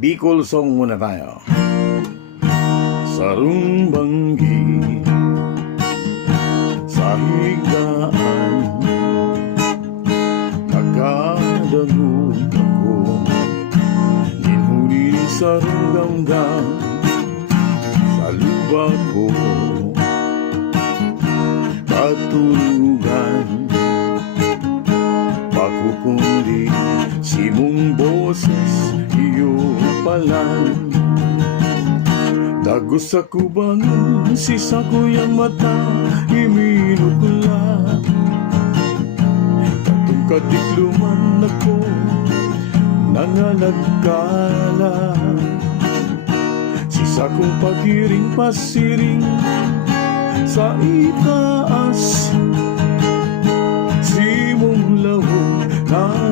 Bicol song muna tayo. Sarong banggi sa higaan, nakadanog ako, ninhuli sa runggamgam sa lubak ko, patulugan pakukundi simong boses iyo palan. Dagos sa kubangan, sisa ko yung mata, iminukula. Katong kadikluman ako, nangalagkala. Sisa kong pagiring pasiring sa itaas, simong lawong na